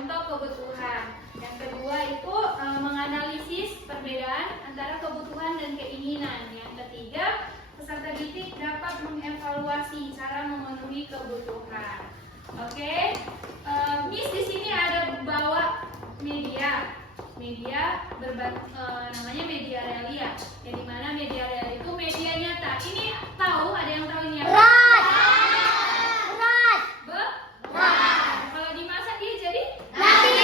contoh kebutuhan. Yang kedua itu menganalisis perbedaan antara kebutuhan dan keinginan. Yang ketiga, peserta didik dapat mengevaluasi cara memenuhi kebutuhan. Oke, Miss di sini ada bawa media namanya media realia. Yang dimana media realia itu media nyata. Ini tahu? Ada yang tahu ini apa? Beras. Kalau dimasak dia jadi nasi.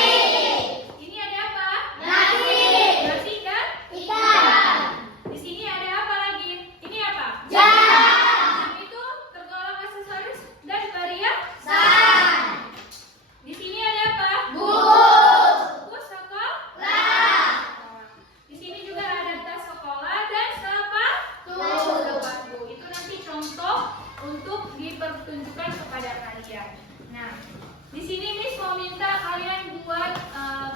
Ini ada apa? Nasi dan ikan. Di sini ada apa lagi? Ini apa? Jam. Itu tergolong aksesoris dan perhiasan. Di sini ada apa? Buku sekolah. Di sini juga ada tas sekolah dan sepatu. Itu nanti contoh untuk dipertunjukkan kepada kalian. Nah, di sini Miss mau minta kalian buat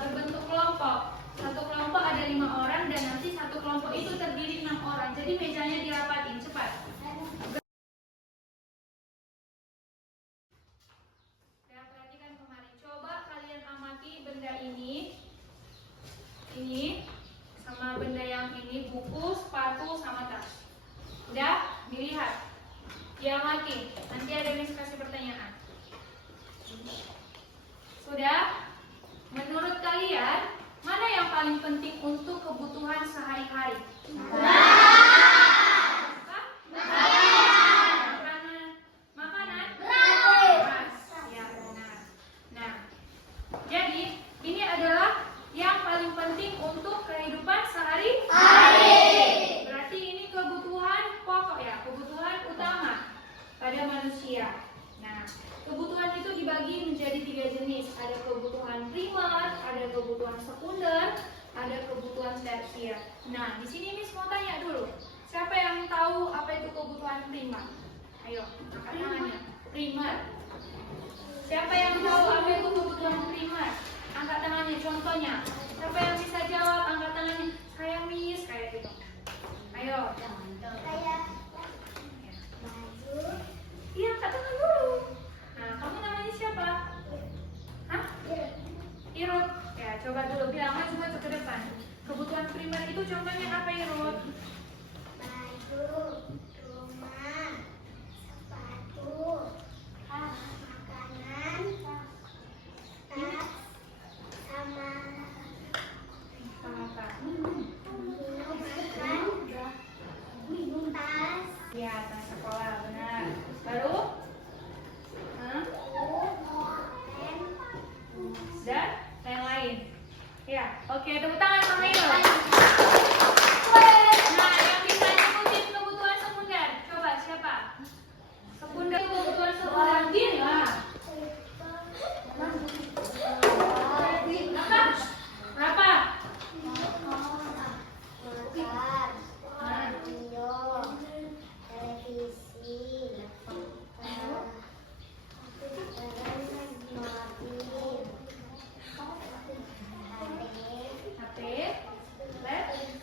berbentuk kelompok. Satu kelompok ada 5 orang dan nanti satu kelompok itu terdiri 6 orang. Jadi mejanya dirapatin, cepat. Ya, perhatikan kemarin. Coba kalian amati benda ini sama benda yang ini, buku, sepatu, sama tas. Udah? Dilihat. Diamati. Nanti ada Miss kasih pertanyaan. Sudah? Menurut kalian, mana yang paling penting untuk kebutuhan sehari-hari? Makanan? Beras. Ya, benar. Nah, jadi ini adalah yang paling penting untuk kehidupan sehari-hari. Berarti ini kebutuhan pokok ya, kebutuhan utama pada manusia. Nah, kebutuhan itu dibagi menjadi 3 jenis. Ada kebutuhan primer, ada kebutuhan sekunder, ada kebutuhan tersier. Nah, di sini Miss mau tanya dulu. Siapa yang tahu apa itu kebutuhan primer? Ayo, angkat tangannya. Primer. Siapa yang tahu apa itu kebutuhan primer? Angkat tangannya. Contohnya, siapa yang bisa jawab? Angkat tangannya. Saya Miss, kayak gitu. Ayo. Iya, angkat tangan dulu. Nah, kamu namanya siapa? Hah? Irut. Ya, coba dulu bilang maju ke depan. Kebutuhan primer itu contohnya apa, Irut? Baju, rumah, sepatu, makanan, tas, sama apa? minum tas. Ya, tas sekolah, benar. Baru? Hah? Dan lain-lain. Ya, oke, tepuk tangan sama Irut. Nah, yang bisa nyebutin kebutuhan sekunder, coba siapa? Sekunder itu kebutuhan sekunder din lah. Berapa? HP,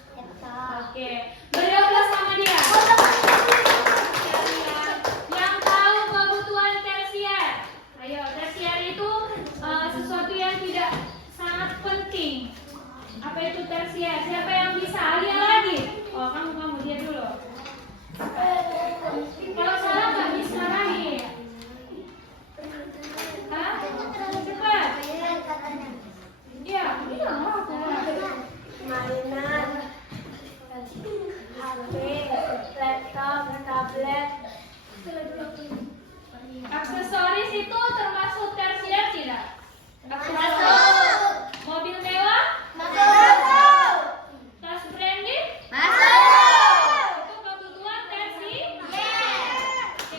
laptop. Oke, beri sama dia. Yang tahu kebutuhan tersier. Ayo, tersier itu sesuatu yang tidak sangat penting. Apa itu tersier? Siapa yang bisa? Alia lagi. Oh, kamu dia dulu. Kalau salah nggak bisa lagi. Hah? Cepat. Iya, bilang lah aku. Mainan, HP, laptop, tablet. Aksesoris itu termasuk tersier tidak? Masuk. Mobil mewah? Masuk. Tas branded? Masuk. Itu kebutuhan tersier. Yes. Oke,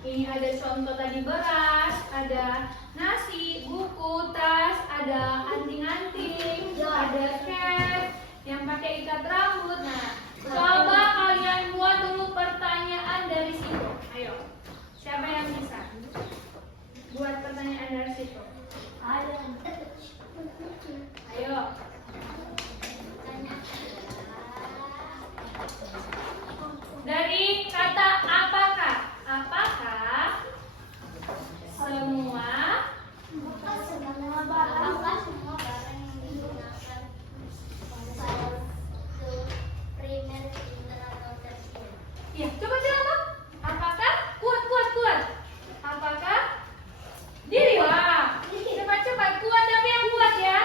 Ini ada contoh tadi beras, ada nasi, buku, tas, ada anting-anting, ada cap yang pakai ikat rambut. Nah, coba kalian buat dulu pertanyaan dari situ. Ayo, siapa yang bisa buat pertanyaan dari situ? Ayo. Dari kata apakah? Apakah semua barang yang digunakan primer, kinder, atau tersier? ya, coba coba. Apakah? Kuat. Apakah? Diri. Wah. Cepat. Kuat tapi yang kuat ya.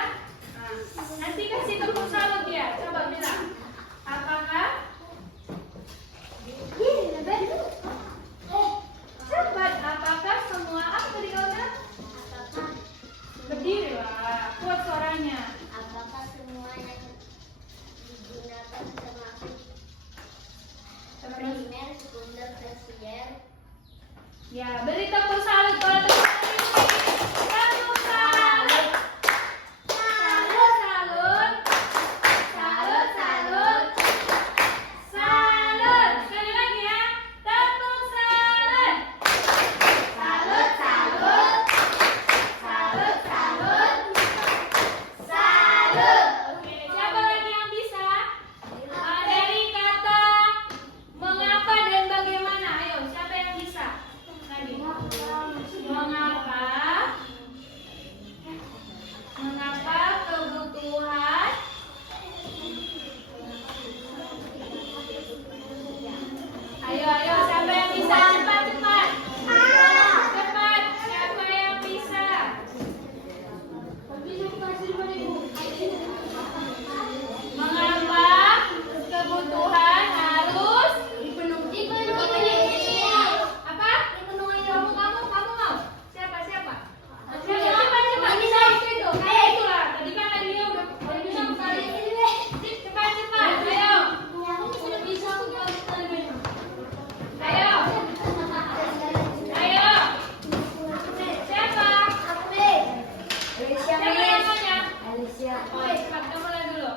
Nah, nanti kasih tepuk salut ya. Coba bilang. Apakah? Cepat. Apakah semua apa tadi kau bilang? Berdiri. Wah, kuat suaranya. Apakah semua yang digunakan termasuk primer, sekunder, tersier? Ya, beri tepuk salut kalau tepuk salut. Tepuk salut. Salut. Sekali lagi ya. Tepuk salut. Oke, siapa lagi yang bisa? Dari kata mengapa dan bagaimana. Ayo, siapa yang bisa? Tadi. Mengapa kebutuhan Ayo, siapa yang bisa? Cepat. Siapa yang bisa? Mengapa kebutuhan harus dipenuhi? Apa? Kamu mau? Siapa? Cepat. Itu. Kayak itulah. Tadi kan Nadia udah bilang tadi. Cepat. Ayo. Siapa? Siapa namanya? Oh, cepat kamu mulai dulu.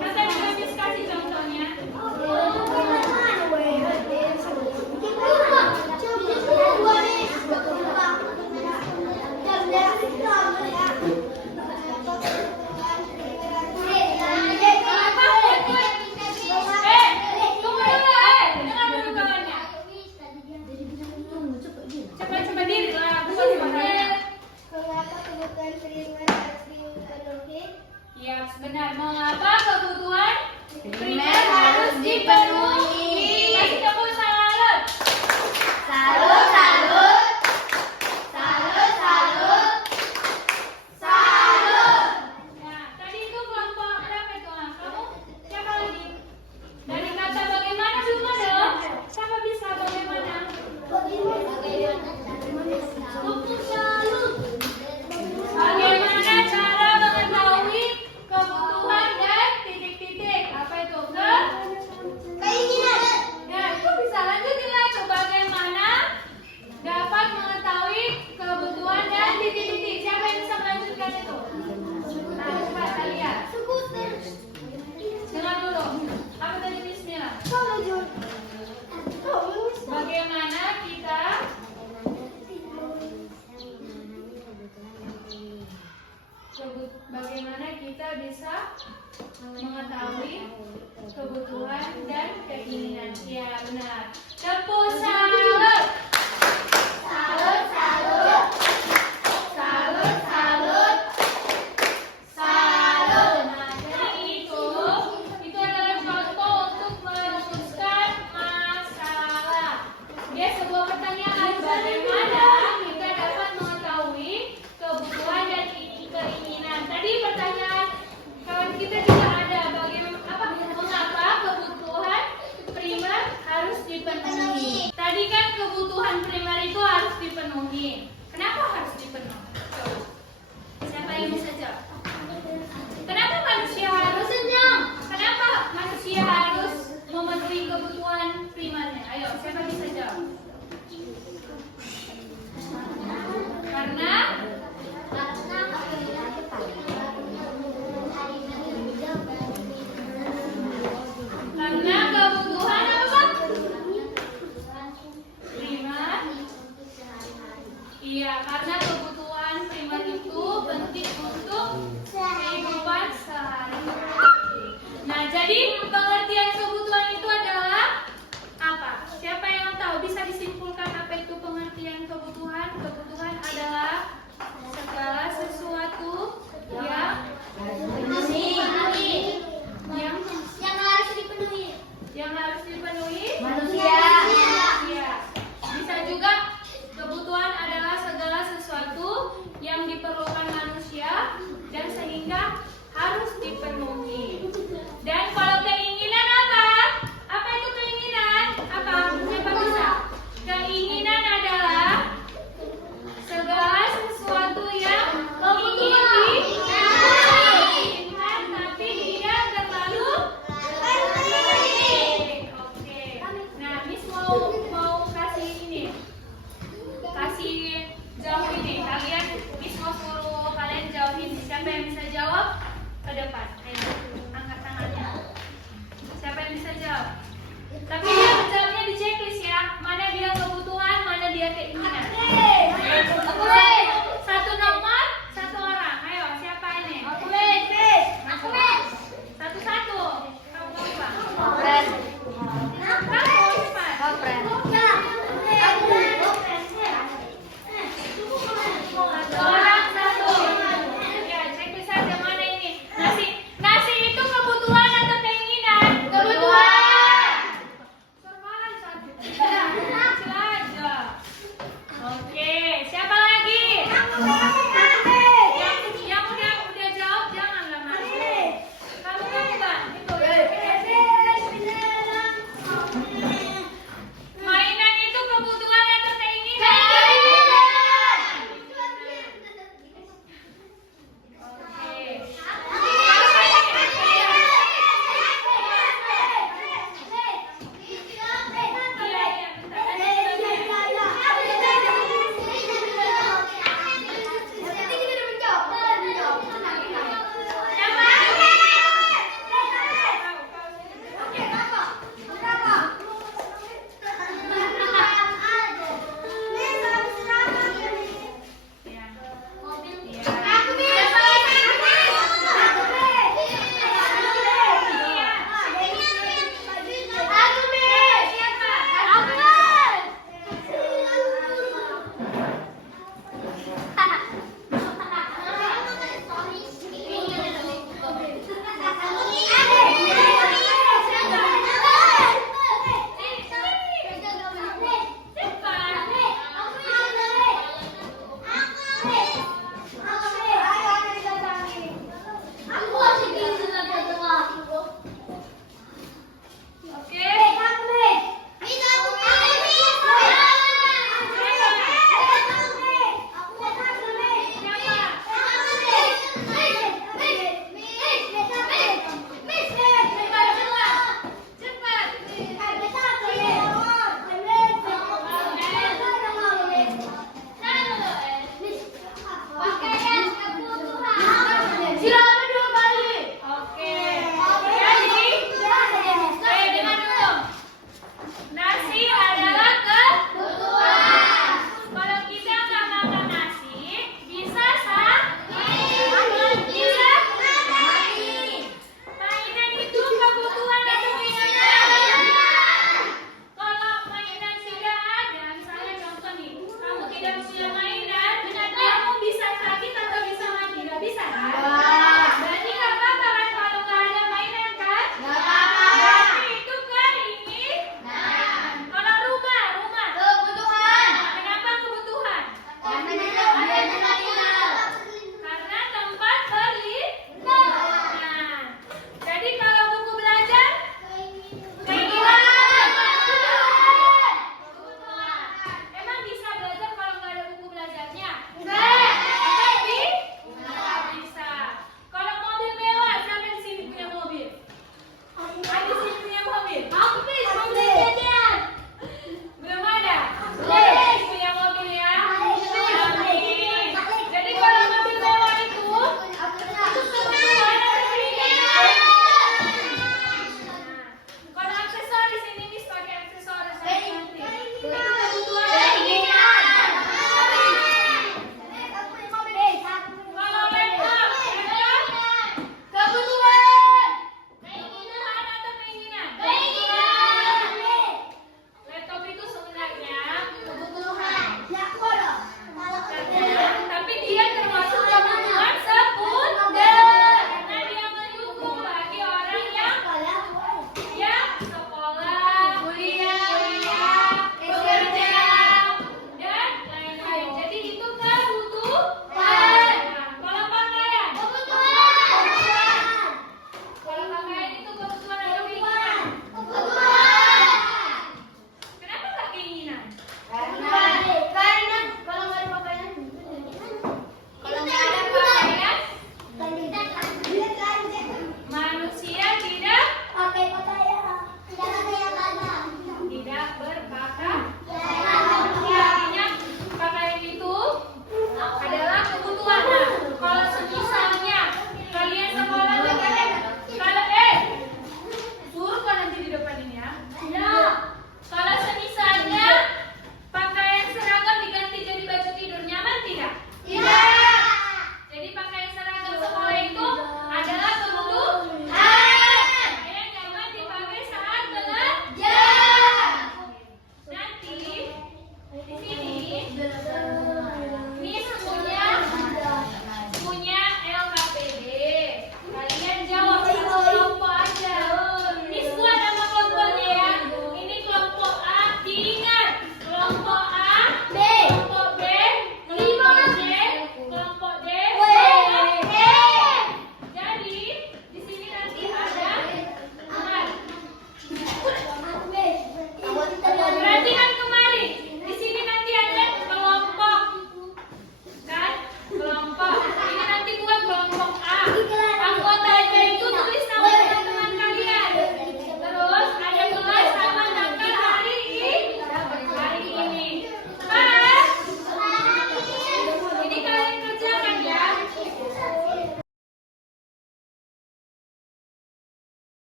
Kata habis kasih contohnya. Tunggu dulu. Dengar dulu kawannya. Cepat diri lah. Mengapa kebutuhan primer harus dipenuhi? Ya, benar. Mengapa kebutuhan primer harus dipenuhi? Kasih tepuk salut. Nah, tadi itu kelompok berapa itu? Kamu siapa lagi? Dari kata bagaimana belum ada? Siapa bisa bagaimana? Bagaimana cara mengetahui kebutuhan dan titik-titik? Apa itu? Ya, itu bisa lanjutin tuh. Bagaimana dapat mengetahui kebutuhan dan titik-titik? Siapa yang bisa melanjutkan itu? Nah, coba kita lihat. Dengar dulu. Apa tadi Bismillah? Bagaimana kita bisa mengetahui kebutuhan dan keinginan? Ya, benar. Tepuk salut. Nah, jadi itu adalah contoh untuk merumuskan masalah. Dia sebuah pertanyaan, bagaimana kita dapat mengetahui kebutuhan dan keinginan. Tadi pertanyaan kawan kita juga ada, mengapa kebutuhan primer harus dipenuhi. Tadi kan kebutuhan primer itu harus dipenuhi. Kenapa harus dipenuhi? Coba. Siapa yang bisa jawab? Kenapa manusia harus senyum? Kenapa manusia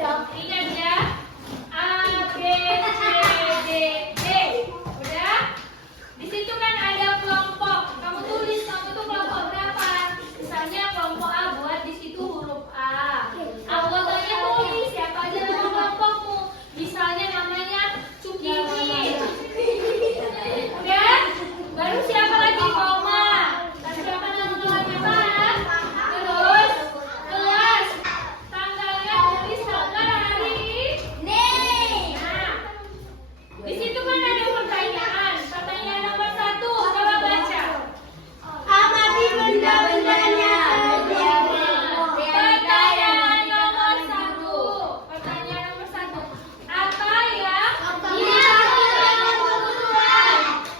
Ingat ya. A, B, C, D, E. Udah? Di situ kan ada kelompok. Kamu tulis kamu tuh kelompok berapa? Misalnya kelompok A buat di situ huruf A. Anggotanya tulis siapa aja nama kelompokmu. Misalnya namanya Cukini. Udah? Baru siapa lagi? Koma. Siapa nama kelasnya Pak? Terus kelas. Tanggalnya tulis tanggal hari. Nah, di situ kan ada pertanyaan. Pertanyaan nomor 1, coba baca. Apa di benda-bendanya? Pertanyaan nomor 1. Pertanyaan nomor 1. Apa yang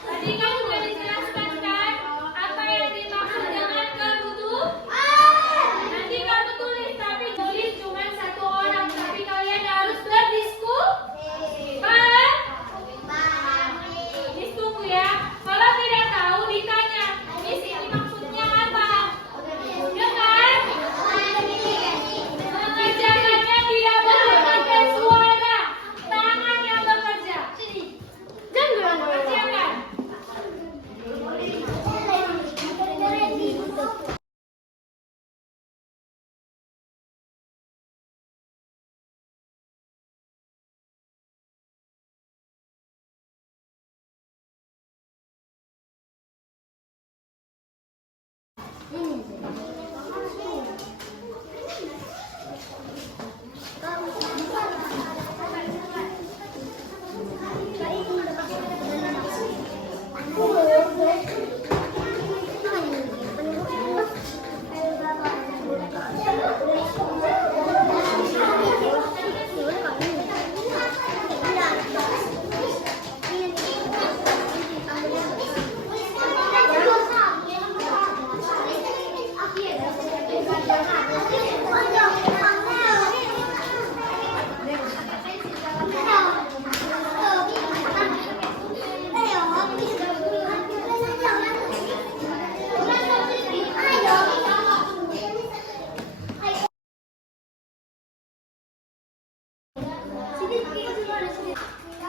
tadi kamu sudah dijelaskan kan? Apa yang dimaksud dengan kebutuhan? Nanti kamu tulis, tapi tulis cuma 1 orang. Tapi kalian harus berdiskusi. Paham? Miss tunggu ya. Kalau tidak tahu ditanya. Miss ini maksudnya apa? Dengar? Mengerjakannya tidak boleh pakai suara. Tangan yang bekerja. Kerjakan.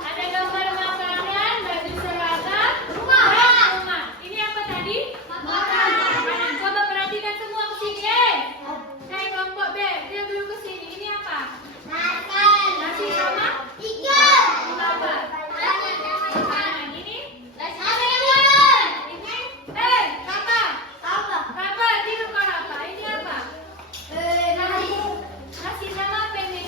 Ada gambar makanan, baju seragam, rumah. Ini apa tadi? Makanan. Coba perhatikan semua ke sini. Hai kelompok B, dia dulu ke sini. Ini apa? Nasi sama? Apa? Makanan. Ini? Ini? Apa? Tidur kau apa? Ini apa? Nasi sama apa ini?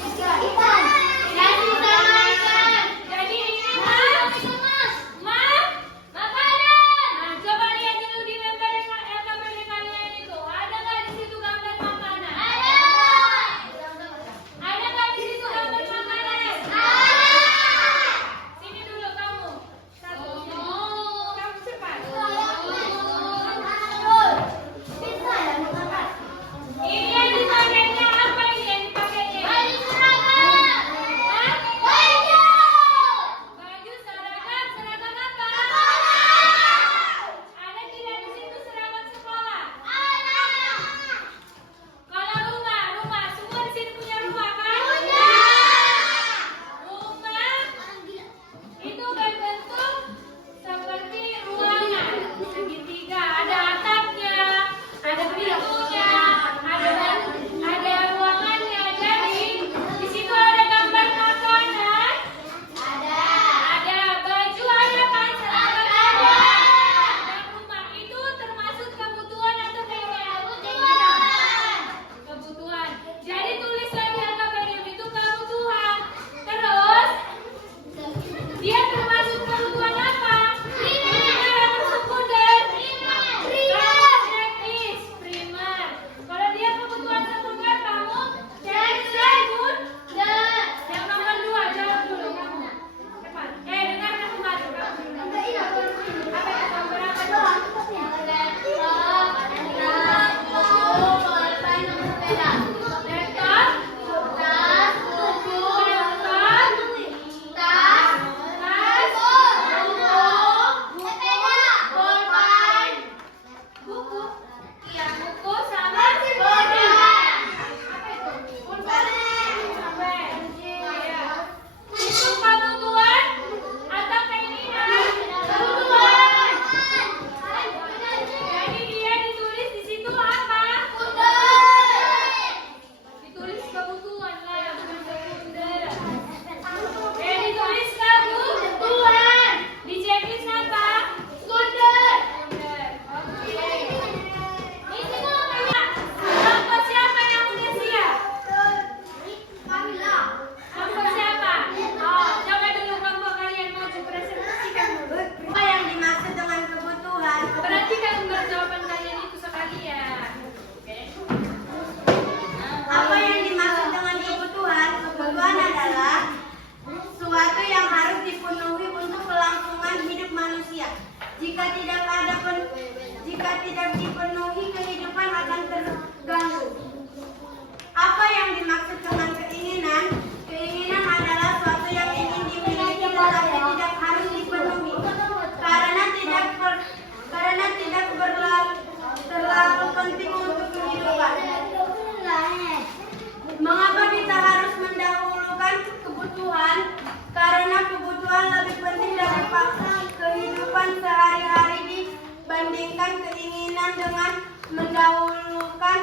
mementingkan keinginan dengan mendahulukan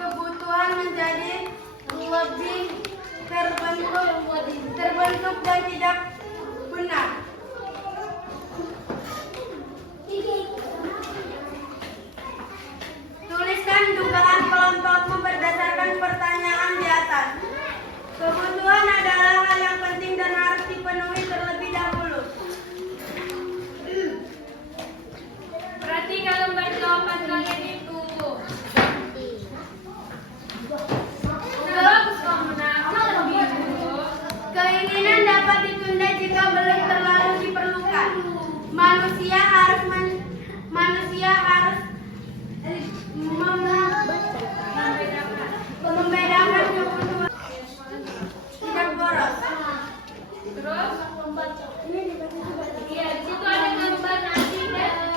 kebutuhan menjadi lebih terbentuk dan tidak benar. Tuliskan dugaan kelompokmu berdasarkan pertanyaan di atas. Kebutuhan adalah hal yang penting dan harus dipenuhi terlebih dahulu. Perhatikan lembar jawaban kalian itu. Udah bagus kamu nak. Keinginan dapat ditunda jika belum terlalu diperlukan. Manusia harus membedakan kebutuhan tidak boros. Terus, iya di situ ada gambar nasi dan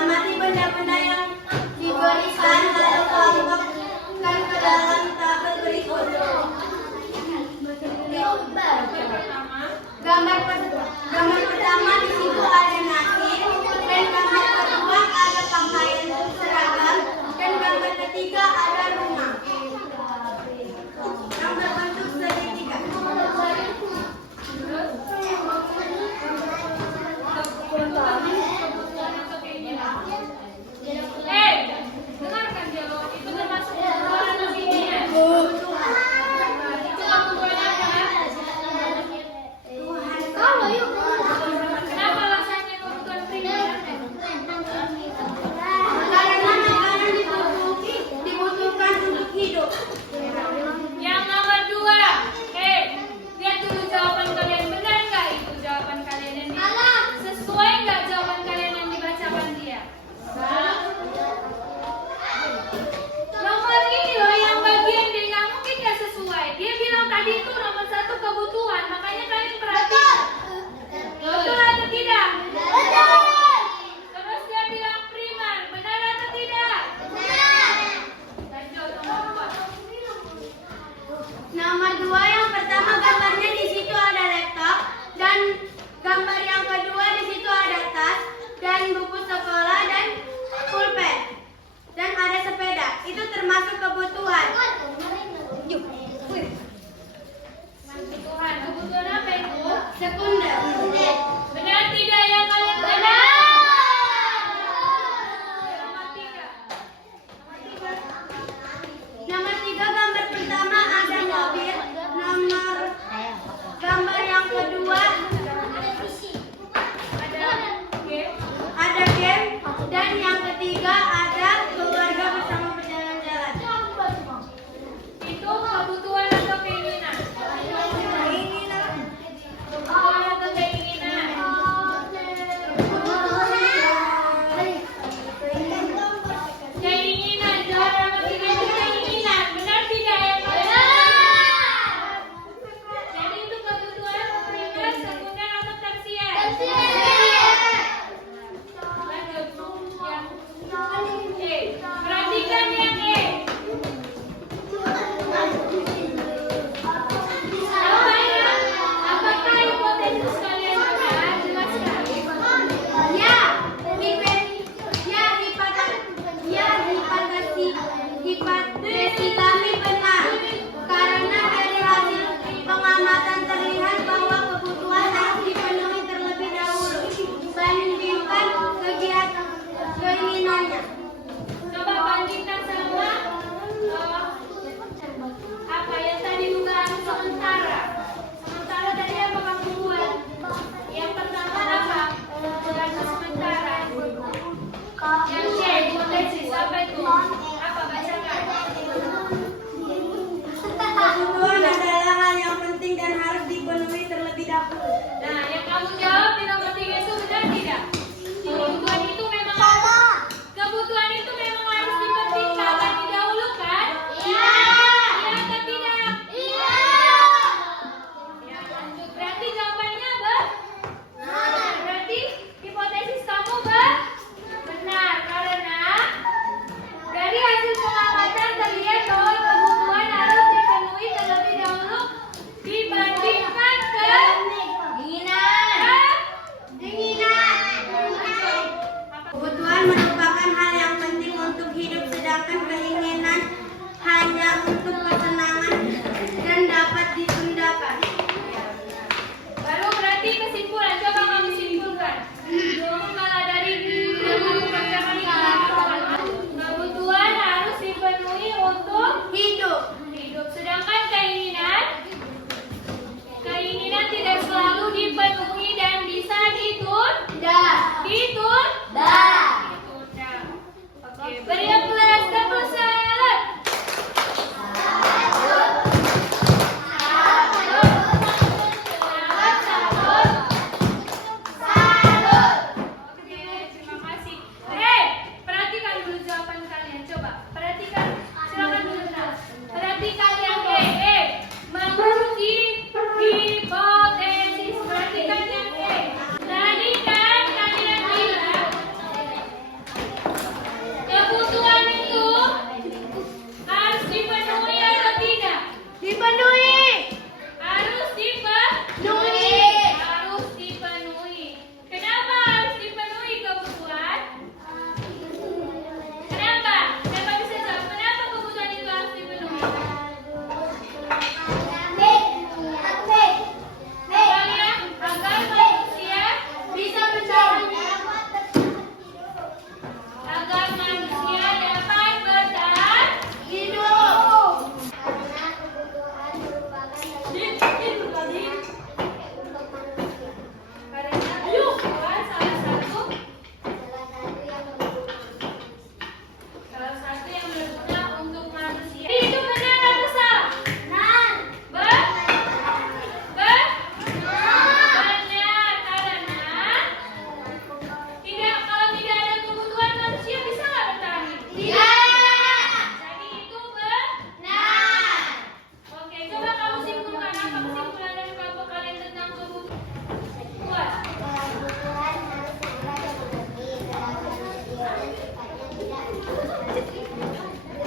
Amati benda-benda yang diberikan lalu kelompokkan ke dalam tabel berikut. pertama. Gambar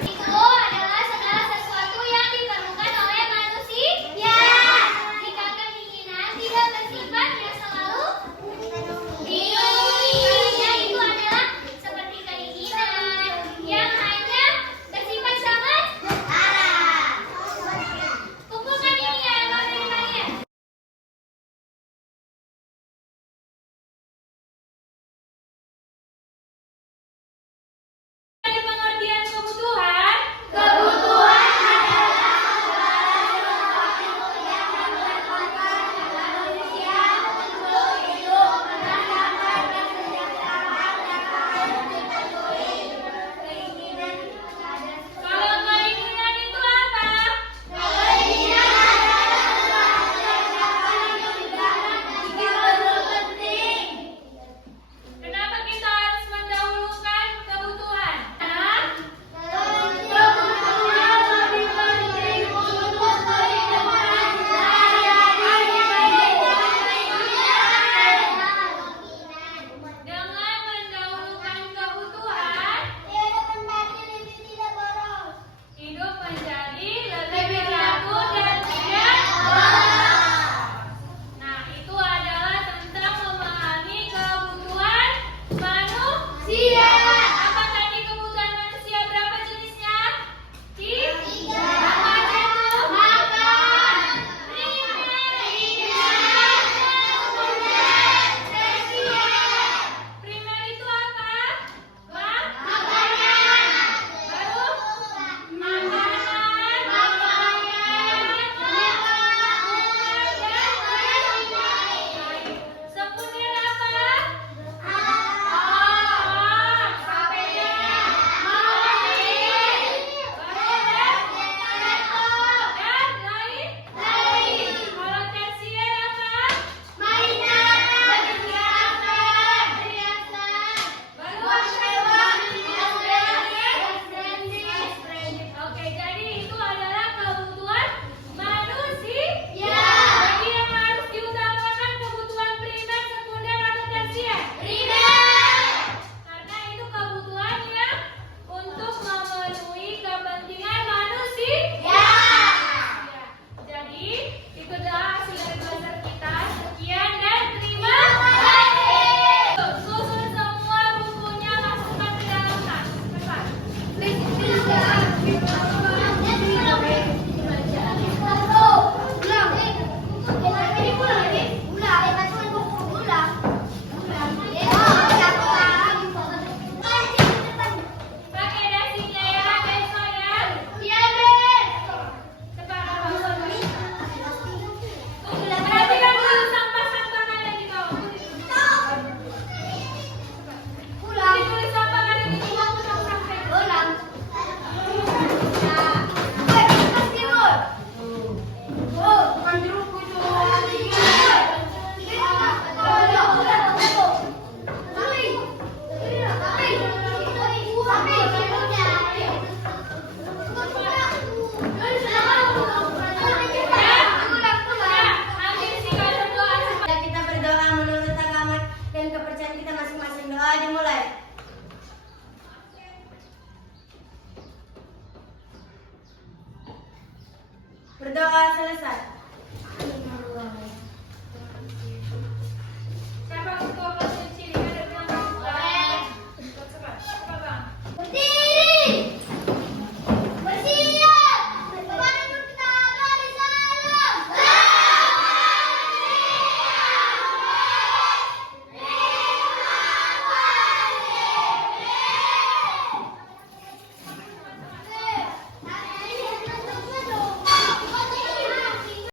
Itu adalah segala sesuatu yang diperlukan oleh manusia. Jika keinginan tidak bersifat yang selalu diinginkannya, itu adalah seperti keinginan yang hanya bersifat sementara. Kumpulkan ini ya, kalau dari kalian. Dari pengertian kebutuhan, kalau keinginan itu apa? Kenapa kita harus mendahulukan kebutuhan? Dengan mendahulukan kebutuhan, hidup menjadi lebih teratur dan tidak boros. Nah, itu adalah tentang memahami kebutuhan manusia. Apa tadi kebutuhan manusia? Berapa jenisnya? Tiga. Apa aja tuh? Makan, primer itu apa? Makanan. Baru? Sekunder apa? Kalau tersier apa? Oke, jadi itu adalah kebutuhan manusia. Jadi yang harus diutamakan kebutuhan primer, sekunder, atau tersier? Karena itu kebutuhan yang untuk memenuhi kepentingan manusia. Ya. Jadi itu adalah hasil dari belajar kita. Sekian dan terima kasih. Susun semua bukunya, masukkan ke dalam tas. Cepat. Pakai dasinya ya, besok ya. Cepat. Perhatikan dulu sampah-sampah kalian di bawah. Ditulis sampah kalian di bawah, sampai. Ambil sikap semua. Kita berdoa menurut agama dan kepercayaan kita masing-masing. Doa dimulai. Berdoa selesai.